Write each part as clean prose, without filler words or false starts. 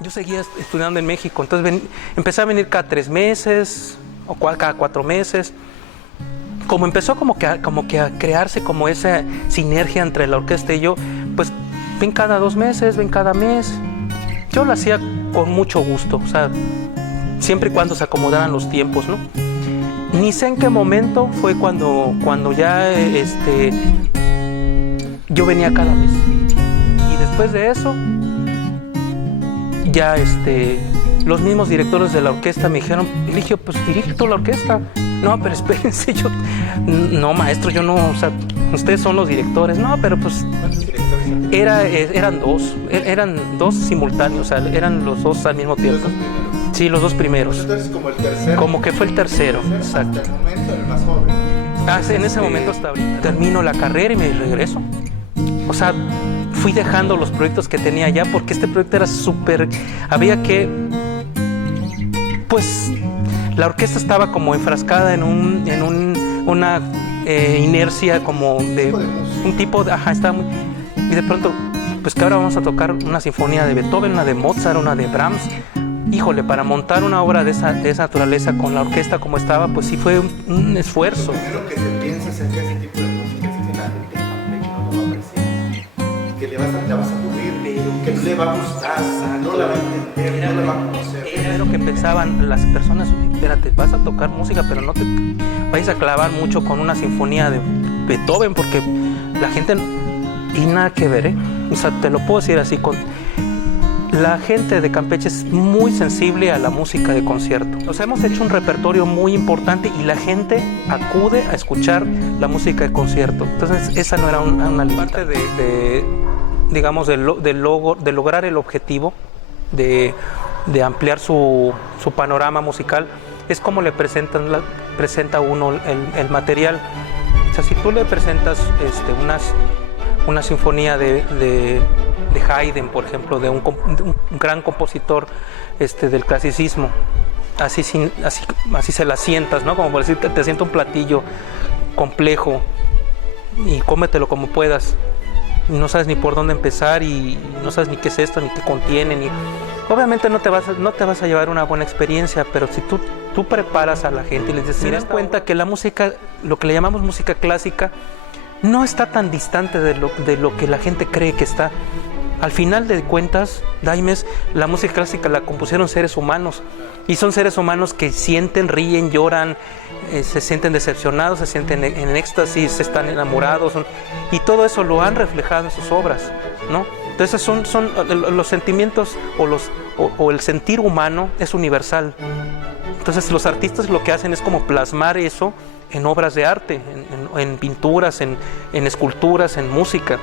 Yo seguía estudiando en México, entonces empecé a venir cada 3 meses o cada 4 meses. Como empezó como que a crearse como esa sinergia entre la orquesta y yo, pues ven cada 2 meses, ven cada mes. Yo lo hacía con mucho gusto, o sea, siempre y cuando se acomodaran los tiempos, ¿no? Ni sé en qué momento fue cuando ya yo venía cada mes. Y después de eso, ya los mismos directores de la orquesta me dijeron: Eligio, pues dirige tú la orquesta. No, pero espérense, no, maestro, yo no, o sea, ustedes son los directores. No, pero pues eran dos simultáneos, o sea, eran los dos al mismo tiempo. Sí, los 2 primeros. Entonces, como el tercero. Como que fue el tercero, exacto. Hasta el momento, el más joven. Sí, en ese momento hasta ahorita. Termino la carrera y me regreso. O sea, fui dejando los proyectos que tenía ya porque este proyecto era súper... Había que... Pues la orquesta estaba como enfrascada en una inercia como de... Un tipo de... Ajá, estaba muy... Y de pronto, pues que ahora vamos a tocar una sinfonía de Beethoven, una de Mozart, una de Brahms. Híjole, para montar una obra de esa naturaleza con la orquesta como estaba, pues sí fue un esfuerzo. Lo primero que se piensa acerca de ese tipo de música es que la gente en Campeche no lo va a apreciar, que le vas a aburrir, que no le va a gustar, no la va a entender, no la va a conocer. Era lo que pensaban las personas: espérate, vas a tocar música, pero no te vayas a clavar mucho con una sinfonía de Beethoven, porque la gente... Y nada que ver, ¿eh? O sea, te lo puedo decir así con... La gente de Campeche es muy sensible a la música de concierto. O sea, hemos hecho un repertorio muy importante y la gente acude a escuchar la música de concierto. Entonces, esa no era una parte digamos, de lograr el objetivo de ampliar su panorama musical. Es como le presenta uno el material. O sea, si tú le presentas una sinfonía de Haydn, por ejemplo, de un gran compositor del clasicismo, así se la sientas, ¿no? Como por decir, te sienta un platillo complejo y cómetelo como puedas. No sabes ni por dónde empezar y no sabes ni qué es esto, ni qué contiene, obviamente no te vas a llevar una buena experiencia, pero si tú preparas a la gente y les dices, mira, cuenta que la música, lo que le llamamos música clásica, no está tan distante de lo que la gente cree que está. Al final de cuentas, Daimes, la música clásica la compusieron seres humanos, y son seres humanos que sienten, ríen, lloran, se sienten decepcionados, se sienten en éxtasis, están enamorados, y todo eso lo han reflejado en sus obras, ¿no? Entonces son los sentimientos o el sentir humano es universal. Entonces los artistas lo que hacen es como plasmar eso en obras de arte, en pinturas, en esculturas, en música.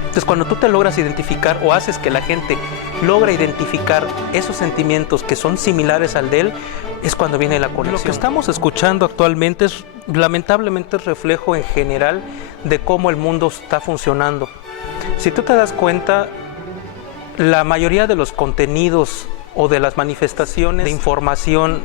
Entonces, cuando tú te logras identificar o haces que la gente logra identificar esos sentimientos que son similares al de él, es cuando viene la conexión. Lo que estamos escuchando actualmente es lamentablemente el reflejo en general de cómo el mundo está funcionando. Si tú te das cuenta, la mayoría de los contenidos o de las manifestaciones de información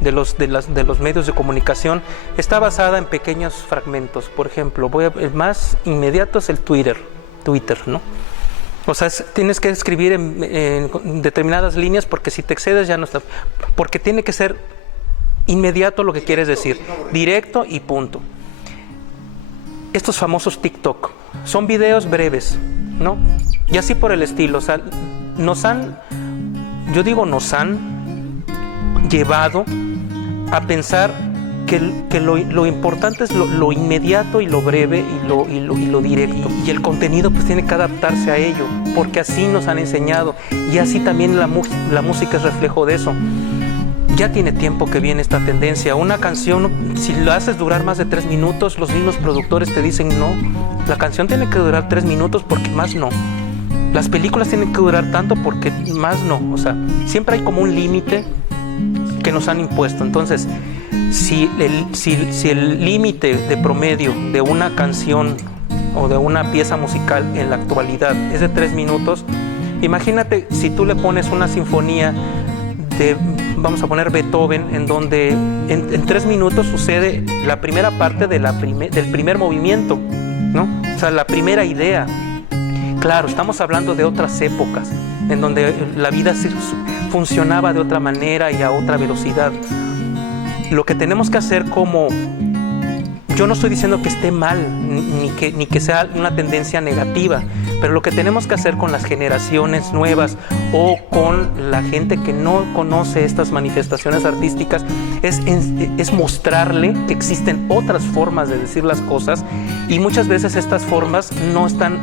de los medios de comunicación está basada en pequeños fragmentos. Por ejemplo, el más inmediato es el Twitter, ¿no? O sea, tienes que escribir en determinadas líneas, porque si te excedes ya no está, porque tiene que ser inmediato lo que quieres decir, directo y punto. Estos famosos TikTok son videos breves, ¿no? Y así por el estilo. O sea, nos han llevado a pensar que lo importante es lo inmediato y lo breve y lo directo. Y el contenido pues tiene que adaptarse a ello, porque así nos han enseñado y así también la música es reflejo de eso. Ya tiene tiempo que viene esta tendencia. Una canción, si la haces durar más de 3 minutos, los mismos productores te dicen no, la canción tiene que durar 3 minutos porque más no. Las películas tienen que durar tanto porque más no. O sea, siempre hay como un límite que nos han impuesto. Entonces, si el límite de promedio de una canción o de una pieza musical en la actualidad es de 3 minutos, imagínate si tú le pones una sinfonía de, vamos a poner Beethoven, en donde en 3 minutos sucede la primera parte de del primer movimiento, ¿no? O sea, la primera idea. Claro, estamos hablando de otras épocas, en donde la vida funcionaba de otra manera y a otra velocidad. Lo que tenemos que hacer yo no estoy diciendo que esté mal, ni que sea una tendencia negativa, pero lo que tenemos que hacer con las generaciones nuevas o con la gente que no conoce estas manifestaciones artísticas es mostrarle que existen otras formas de decir las cosas, y muchas veces estas formas no están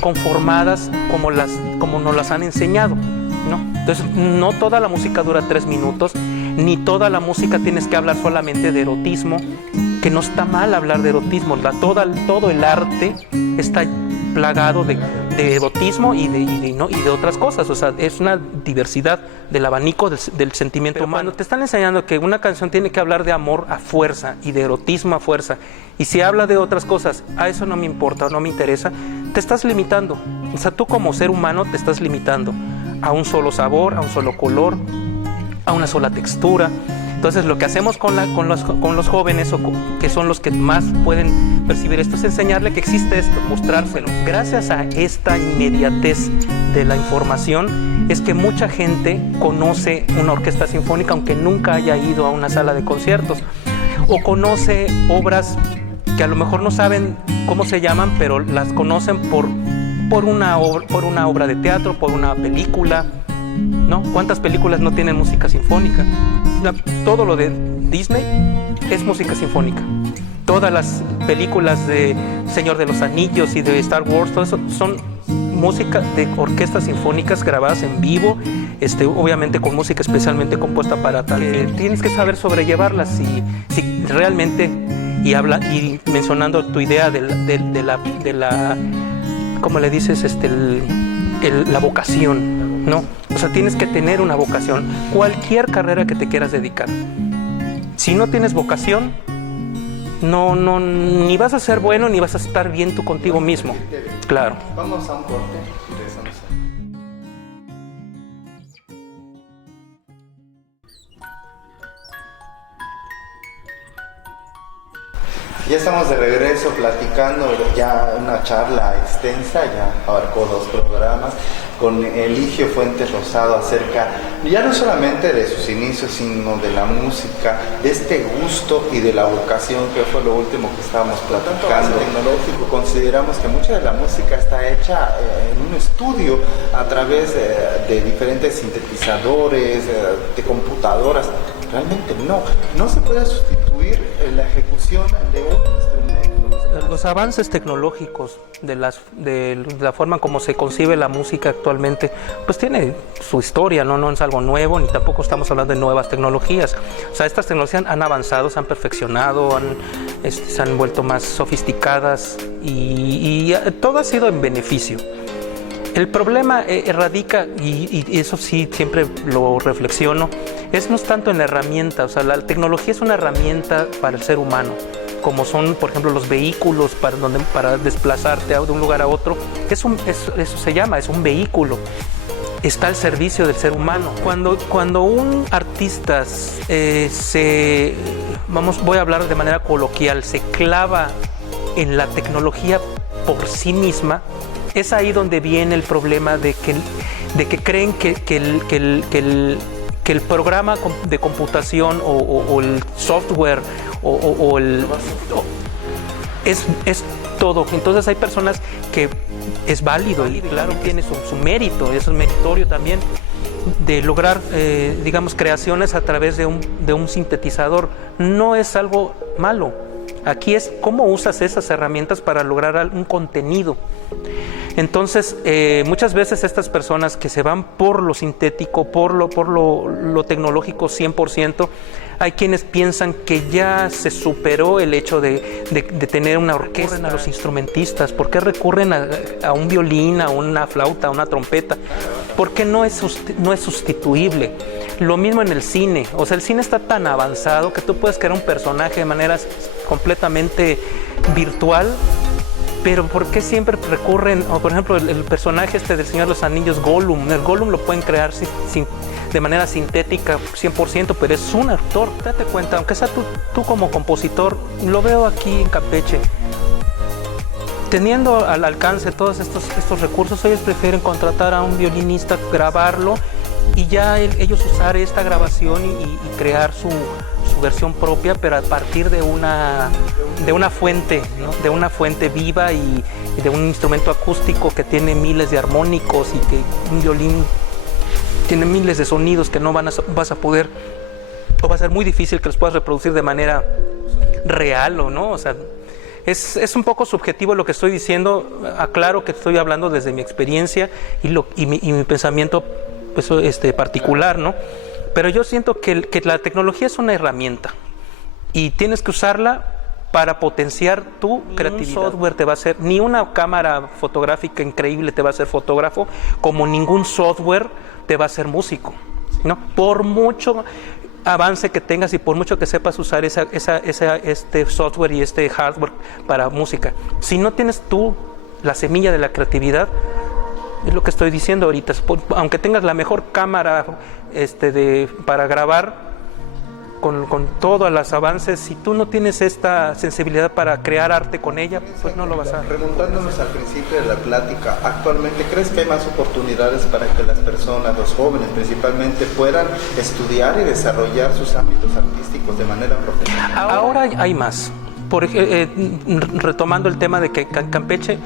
conformadas como nos las han enseñado, ¿no? Entonces, no toda la música dura 3 minutos, ni toda la música tienes que hablar solamente de erotismo, que no está mal hablar de erotismo. Todo el arte está plagado de erotismo y de otras cosas. O sea, es una diversidad del abanico del sentimiento humano. Te están enseñando que una canción tiene que hablar de amor a fuerza y de erotismo a fuerza. Y si habla de otras cosas, a eso no me importa o no me interesa, te estás limitando. O sea, tú como ser humano te estás limitando a un solo sabor, a un solo color, a una sola textura. Entonces, lo que hacemos con los jóvenes, que son los que más pueden percibir esto, es enseñarle que existe esto, mostrárselo. Gracias a esta inmediatez de la información es que mucha gente conoce una orquesta sinfónica aunque nunca haya ido a una sala de conciertos, o conoce obras que a lo mejor no saben cómo se llaman, pero las conocen por una obra de teatro, por una película, ¿no? ¿Cuántas películas no tienen música sinfónica? Todo lo de Disney es música sinfónica. Todas las películas de Señor de los Anillos y de Star Wars, todo eso son música de orquestas sinfónicas grabadas en vivo, obviamente con música especialmente compuesta para tal. Tienes que saber sobrellevarlas si realmente, y mencionando tu idea de la ¿cómo le dices? La vocación, ¿no? O sea, tienes que tener una vocación, cualquier carrera que te quieras dedicar. Si no tienes vocación, ni vas a ser bueno, ni vas a estar bien tú contigo mismo. Claro. Vamos a un corte y regresamos. Ya estamos de regreso platicando, ya una charla extensa, ya abarcó 2 programas, con Eligio Fuentes Rosado acerca, ya no solamente de sus inicios, sino de la música, de este gusto y de la vocación, que fue lo último que estábamos platicando. Tecnológico, consideramos que mucha de la música está hecha en un estudio a través de diferentes sintetizadores, de computadoras. Realmente no se puede sustituir la ejecución de un instrumento. Los avances tecnológicos de la forma como se concibe la música actualmente, pues tiene su historia, no es algo nuevo, ni tampoco estamos hablando de nuevas tecnologías. O sea, estas tecnologías han avanzado, se han perfeccionado, se han vuelto más sofisticadas y todo ha sido en beneficio. El problema radica, y eso sí siempre lo reflexiono, no es tanto en la herramienta. O sea, la tecnología es una herramienta para el ser humano, como son, por ejemplo, los vehículos para desplazarte de un lugar a otro. Eso se llama, es un vehículo. Está al servicio del ser humano. Cuando un artista voy a hablar de manera coloquial, se clava en la tecnología por sí misma, es ahí donde viene el problema de que creen que el programa de computación o el software es todo. Entonces hay personas que es válido y claro, tiene su mérito, eso es meritorio también, de lograr, digamos, creaciones a través de un sintetizador. No es algo malo. Aquí es cómo usas esas herramientas para lograr un contenido. Entonces, muchas veces estas personas que se van por lo sintético, por lo tecnológico 100%, hay quienes piensan que ya se superó el hecho de tener una orquesta. Recurren a los instrumentistas, ¿por qué recurren a un violín, a una flauta, a una trompeta? Porque no es sustituible. Lo mismo en el cine, o sea, el cine está tan avanzado que tú puedes crear un personaje de manera completamente virtual. Pero ¿por qué siempre recurren, o por ejemplo, el personaje del Señor de los Anillos, Gollum? El Gollum lo pueden crear de manera sintética 100%, pero es un actor. Date cuenta, aunque sea tú como compositor, lo veo aquí en Campeche. Teniendo al alcance todos estos recursos, ellos prefieren contratar a un violinista, grabarlo y ya ellos usar esta grabación y crear su versión propia, pero a partir de una fuente, ¿no? De una fuente viva y de un instrumento acústico que tiene miles de armónicos y que un violín tiene miles de sonidos que no vas a poder, o va a ser muy difícil que los puedas reproducir de manera real, ¿o no? O sea, es un poco subjetivo lo que estoy diciendo. Aclaro que estoy hablando desde mi experiencia y mi pensamiento pues, particular, ¿no? Pero yo siento que la tecnología es una herramienta y tienes que usarla para potenciar tu creatividad. Un software te va a hacer, ni una cámara fotográfica increíble te va a hacer fotógrafo, como ningún software te va a hacer músico, ¿no? Por mucho avance que tengas y por mucho que sepas usar este software y este hardware para música, si no tienes tú la semilla de la creatividad, es lo que estoy diciendo ahorita, aunque tengas la mejor cámara para grabar con todos los avances, si tú no tienes esta sensibilidad para crear arte con ella, pues no lo vas a... Remontándonos al principio de la plática, actualmente, ¿crees que hay más oportunidades para que las personas, los jóvenes principalmente, puedan estudiar y desarrollar sus ámbitos artísticos de manera profesional? Ahora hay más. Retomando el tema de que Campeche,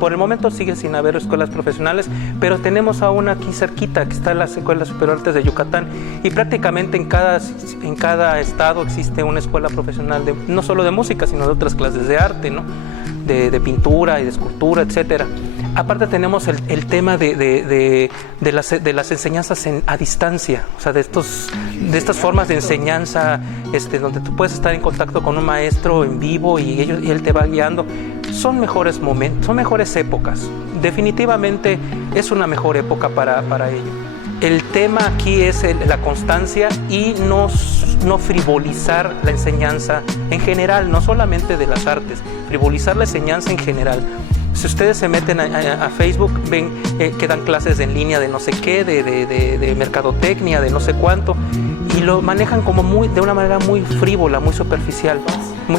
por el momento sigue sin haber escuelas profesionales, pero tenemos a una aquí cerquita, que está en la Escuela Superior de Artes de Yucatán, y prácticamente en cada estado existe una escuela profesional, no solo de música, sino de otras clases de arte, ¿no? De pintura y de escultura, etcétera. Aparte tenemos el tema de las enseñanzas a distancia, o sea, de estas formas de enseñanza, donde tú puedes estar en contacto con un maestro en vivo y él te va guiando. Son mejores momentos, son mejores épocas. Definitivamente es una mejor época para ello. El tema aquí es la constancia y no frivolizar la enseñanza en general, no solamente de las artes, frivolizar la enseñanza en general. Si ustedes se meten a Facebook, ven que dan clases en línea de no sé qué, de mercadotecnia, de no sé cuánto, y lo manejan como de una manera muy frívola, muy superficial,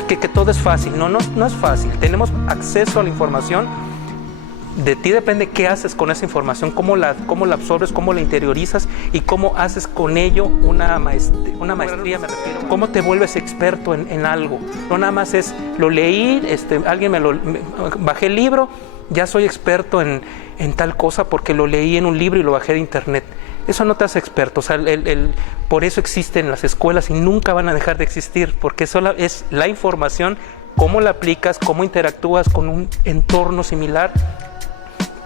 que todo es fácil. No es fácil. Tenemos acceso a la información. De ti depende qué haces con esa información, cómo la absorbes, cómo la interiorizas y cómo haces con ello una maestría, me refiero. Cómo te vuelves experto en algo. No nada más es, lo leí, bajé el libro, ya soy experto en tal cosa porque lo leí en un libro y lo bajé de internet. Eso no te hace experto. O sea, por eso existen las escuelas y nunca van a dejar de existir, porque eso es la información, cómo la aplicas, cómo interactúas con un entorno similar,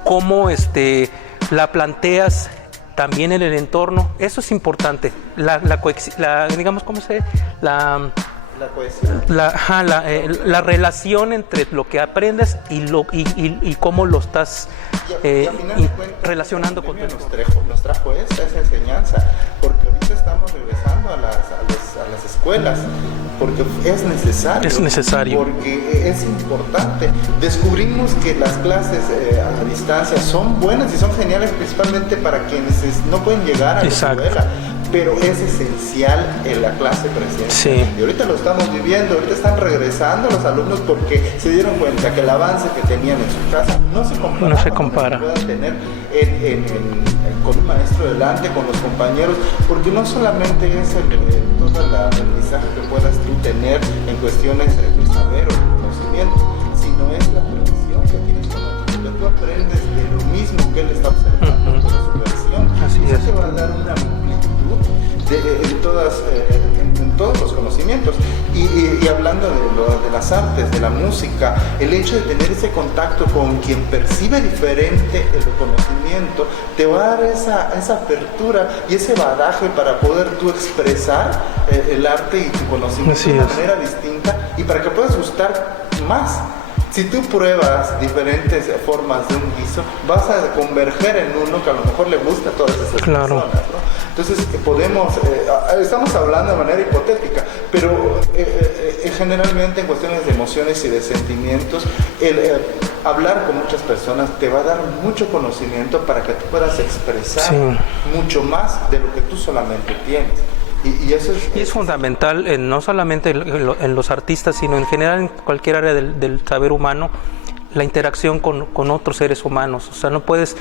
cómo la planteas también en el entorno. Eso es importante. Digamos, ¿cómo se...? La cohesión. La relación entre lo que aprendes y cómo lo estás relacionando con tu entorno. Nos trajo esa enseñanza, porque ahorita estamos regresando a las escuelas, porque es necesario. Es necesario. Porque es importante. Descubrimos que las clases a distancia son buenas y son geniales, principalmente para quienes no pueden llegar a la escuela. Pero es esencial en la clase presencial. Sí. Y ahorita lo estamos viviendo, ahorita están regresando los alumnos porque se dieron cuenta que el avance que tenían en su casa no se compara con lo que puedan tener con un maestro delante, con los compañeros, porque no solamente es todo el aprendizaje que puedas tú tener en cuestiones de saber o de conocimiento, sino es la precisión que tienes con otro, porque tú aprendes de lo mismo que él está observando, con su versión. Así es. Eso te va a dar una amplitud en todos los conocimientos. Y hablando de las artes, de la música, el hecho de tener ese contacto con quien percibe diferente el conocimiento, te va a dar esa apertura y ese bagaje para poder tú expresar el arte y tu conocimiento de una manera distinta y para que puedas gustar más. Si tú pruebas diferentes formas de un guiso, vas a converger en uno que a lo mejor le gusta a todas esas personas, ¿no? Entonces estamos hablando de manera hipotética, pero generalmente en cuestiones de emociones y de sentimientos, hablar con muchas personas te va a dar mucho conocimiento para que tú puedas expresar mucho más de lo que tú solamente tienes. Y eso es fundamental, no solamente en los artistas, sino en general en cualquier área del saber humano, la interacción con otros seres humanos. O sea, no puedes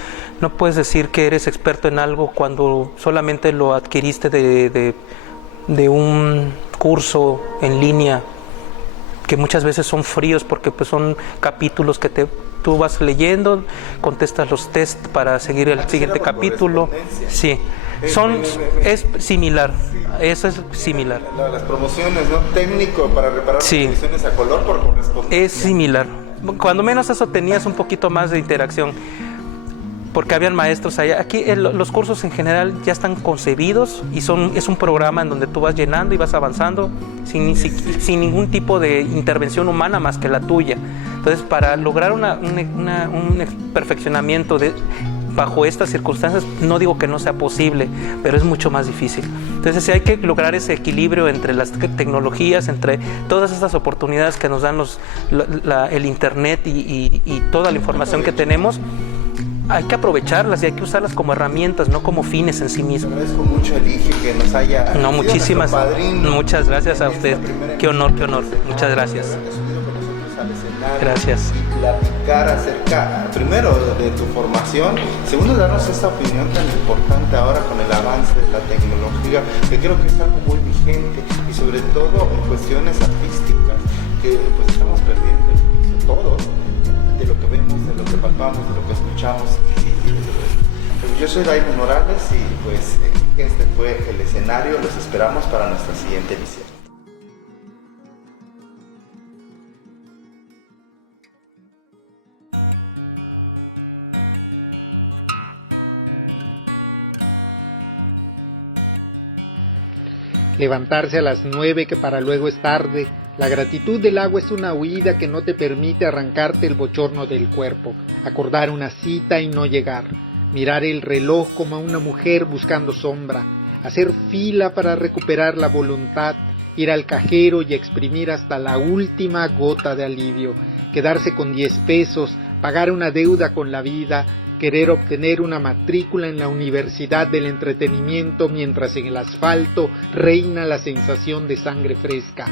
decir que eres experto en algo cuando solamente lo adquiriste de un curso en línea, que muchas veces son fríos porque pues son capítulos que tú vas leyendo, contestas los tests para seguir el siguiente capítulo. Sí. Es similar, eso es similar. Las promociones, ¿no? Técnico para reparar televisiones a color por correspondencia. Es similar. Cuando menos eso tenías un poquito más de interacción, porque habían maestros allá. Aquí los cursos en general ya están concebidos y es un programa en donde tú vas llenando y vas avanzando sin ningún tipo de intervención humana más que la tuya. Entonces, para lograr un perfeccionamiento bajo estas circunstancias, no digo que no sea posible, pero es mucho más difícil. Entonces sí hay que lograr ese equilibrio entre las tecnologías, entre todas estas oportunidades que nos dan el internet y toda la información que tenemos. Hay que aprovecharlas y hay que usarlas como herramientas, no como fines en sí mismos. Agradezco mucho, Eligio, que nos haya... No, muchísimas. Muchas gracias a usted. Qué honor. Muchas gracias. Gracias. Y platicar acerca, primero, de tu formación, segundo, darnos esta opinión tan importante ahora con el avance de la tecnología, que creo que es algo muy vigente, y sobre todo en cuestiones artísticas, que pues estamos perdiendo todos, de lo que vemos, de lo que palpamos, de lo que escuchamos. Yo soy David Morales y pues este fue el escenario. Los esperamos para nuestra siguiente emisión. Levantarse a las 9 que para luego es tarde. La gratitud del agua es una huida que no te permite arrancarte el bochorno del cuerpo, acordar una cita y no llegar, mirar el reloj como a una mujer buscando sombra, hacer fila para recuperar la voluntad, ir al cajero y exprimir hasta la última gota de alivio, quedarse con 10 pesos, pagar una deuda con la vida, querer obtener una matrícula en la universidad del entretenimiento mientras en el asfalto reina la sensación de sangre fresca.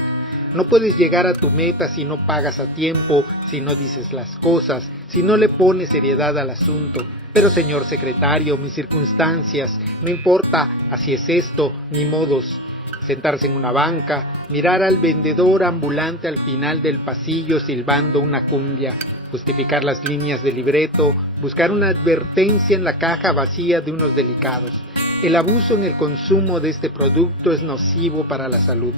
No puedes llegar a tu meta si no pagas a tiempo, si no dices las cosas, si no le pones seriedad al asunto. Pero señor secretario, mis circunstancias, no importa, así es esto, ni modos. Sentarse en una banca, mirar al vendedor ambulante al final del pasillo silbando una cumbia, justificar las líneas del libreto, buscar una advertencia en la caja vacía de unos delicados. El abuso en el consumo de este producto es nocivo para la salud.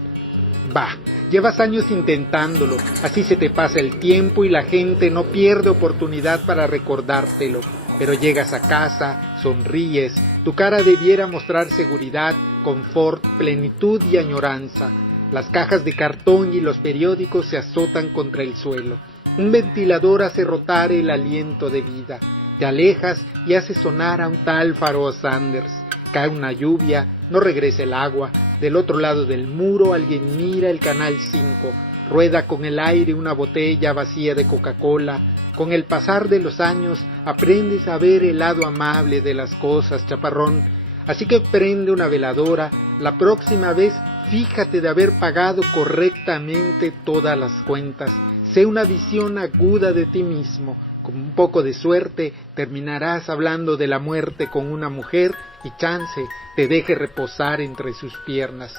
Bah, llevas años intentándolo, así se te pasa el tiempo y la gente no pierde oportunidad para recordártelo. Pero llegas a casa, sonríes, tu cara debiera mostrar seguridad, confort, plenitud y añoranza. Las cajas de cartón y los periódicos se azotan contra el suelo. Un ventilador hace rotar el aliento de vida. Te alejas y hace sonar a un tal Pharoah Sanders. Cae una lluvia, no regresa el agua. Del otro lado del muro alguien mira el Canal 5. Rueda con el aire una botella vacía de Coca-Cola. Con el pasar de los años aprendes a ver el lado amable de las cosas, chaparrón. Así que prende una veladora. La próxima vez fíjate de haber pagado correctamente todas las cuentas. Sé una visión aguda de ti mismo. Con un poco de suerte terminarás hablando de la muerte con una mujer y chance te deje reposar entre sus piernas.